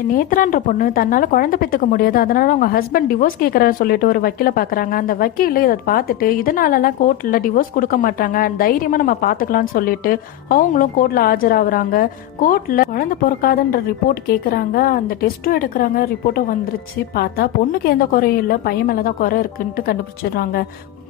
என் நேத்ரான்ற பொண்ணு தன்னால் குழந்தை பெற்றுக்க முடியாது, அதனால அவங்க ஹஸ்பண்ட் டிவோர்ஸ் கேட்குறாரு சொல்லிட்டு ஒரு வக்கீலை பார்க்குறாங்க. அந்த வக்கீல் இதை பார்த்துட்டு இதனாலலாம் கோர்ட்டில் டிவோர்ஸ் கொடுக்க மாட்டாங்க, தைரியமாக நம்ம பார்த்துக்கலாம்னு சொல்லிட்டு அவங்களும் கோர்ட்டில் ஆஜராகிறாங்க. கோர்ட்டில் குழந்தை பிறக்காதுன்ற ரிப்போர்ட் கேட்குறாங்க. அந்த டெஸ்ட்டும் எடுக்கிறாங்க, ரிப்போர்ட்டும் வந்துருச்சு. பார்த்தா பொண்ணுக்கு எந்த குறையும் இல்லை, பையன் மேலே தான் குறை இருக்குன்ட்டு கண்டுபிடிச்சிடுறாங்க.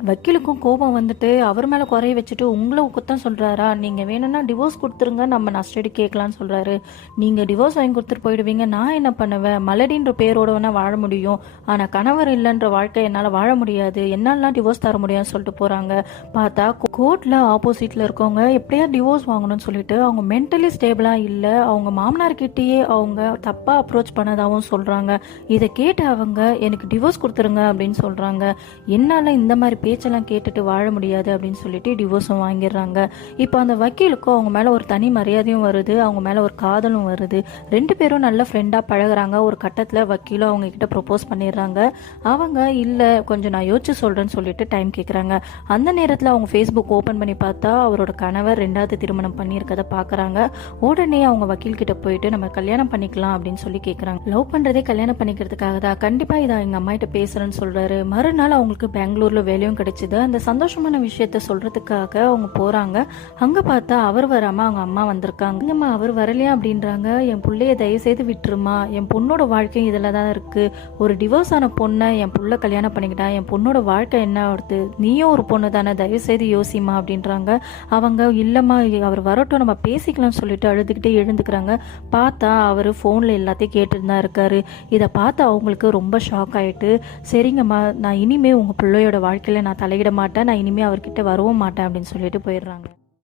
வக்கீலுக்கும் கோபம் வந்துட்டு அவர் மேலே குறைய வச்சுட்டு உங்களை குத்தம் சொல்கிறாரா, நீங்கள் வேணும்னா டிவோர்ஸ் கொடுத்துருங்க, நம்ம நஷ்டடி கேட்கலான்னு சொல்கிறாரு. நீங்கள் டிவோர்ஸ் வாங்கி கொடுத்துட்டு போயிடுவீங்க, நான் என்ன பண்ணுவேன், மலடின்ற பேரோட வேணா வாழ முடியும், ஆனால் கணவர் இல்லைன்ற வாழ்க்கை என்னால் வாழ முடியாது, என்னாலாம் டிவோர்ஸ் தர முடியாதுன்னு சொல்லிட்டு போகிறாங்க. பார்த்தா கோர்ட்டில் ஆப்போசிட்டில் இருக்கவங்க எப்படியா டிவோர்ஸ் வாங்கணும்னு சொல்லிட்டு அவங்க மென்டலி ஸ்டேபிளாக இல்லை, அவங்க மாமனார்கிட்டயே அவங்க தப்பாக அப்ரோச் பண்ணதாகவும் சொல்கிறாங்க. இதை கேட்டு அவங்க எனக்கு டிவோர்ஸ் கொடுத்துருங்க அப்படின்னு சொல்கிறாங்க. என்னால் இந்த மாதிரி பேச்செல்லாம் கேட்டுட்டு வாழ முடியாது அப்படின்னு சொல்லிட்டு டிவோர்ஸும் வாங்கிடுறாங்க. இப்போ அந்த வக்கீலுக்கும் அவங்க மேலே ஒரு தனி மரியாதையும் வருது, அவங்க மேலே ஒரு காதலும் வருது. ரெண்டு பேரும் நல்ல ஃப்ரெண்டாக பழகுறாங்க. ஒரு கட்டத்தில் வக்கீலும் அவங்க கிட்ட ப்ரொப்போஸ் பண்ணிடுறாங்க. அவங்க இல்லை கொஞ்சம் நான் யோசிச்சு சொல்கிறேன்னு சொல்லிட்டு டைம் கேட்குறாங்க. அந்த நேரத்தில் அவங்க ஃபேஸ்புக் ஓப்பன் பண்ணி பார்த்தா அவரோட கணவர் 2வது திருமணம் பண்ணியிருக்கதை பார்க்குறாங்க. உடனே அவங்க வக்கீல் கிட்ட போயிட்டு நம்ம கல்யாணம் பண்ணிக்கலாம் அப்படின்னு சொல்லி கேட்குறாங்க. லவ் பண்ணுறதே கல்யாணம் பண்ணிக்கிறதுக்காக தான், கண்டிப்பாக இதை எங்கள் அம்மா கிட்ட பேசுகிறேன்னு சொல்கிறாரு. மறுநாள் அவங்களுக்கு பெங்களூரில் வேலையும் கிடைச்சது. அந்த சந்தோஷமான விஷயத்த சொல்றதுக்காக அவங்க போறாங்க. அங்க பார்த்தா அவர் வராம அவங்க அம்மா வந்திருக்காங்க. அம்மா அவர் வரலையா அப்படின்றாங்க. என் பிள்ளைய தயவு செய்து விட்டுருமா, என் பொண்ணோட வாழ்க்கை இதுல தான் இருக்கு, ஒரு டிவோர்ஸ் ஆன பொண்ணை என் புள்ள கல்யாணம் பண்ணிக்கிட்டா என் பொண்ணோட வாழ்க்கை என்ன ஆகுது, நீயும் ஒரு பொண்ணு தானே, தயவு செய்து யோசிமா அப்படின்றாங்க. அவங்க இல்லம்மா அவர் வரட்டும் நம்ம பேசிக்கலாம்னு சொல்லிட்டு அழுதுகிட்டே எழுந்துக்கிறாங்க. பார்த்தா அவர் போன்ல எல்லாத்தையும் கேட்டுட்டு தான் இருக்காரு. இதை பார்த்து அவங்களுக்கு ரொம்ப ஷாக் ஆயிட்டு, சரிங்கம்மா நான் இனிமே உங்க பிள்ளையோட வாழ்க்கையில நான் தலையிட மாட்டேன், நான் இனிமே அவர்கிட்ட வரவும் மாட்டேன் அப்படின்னு சொல்லிட்டு போயிடுறாங்க.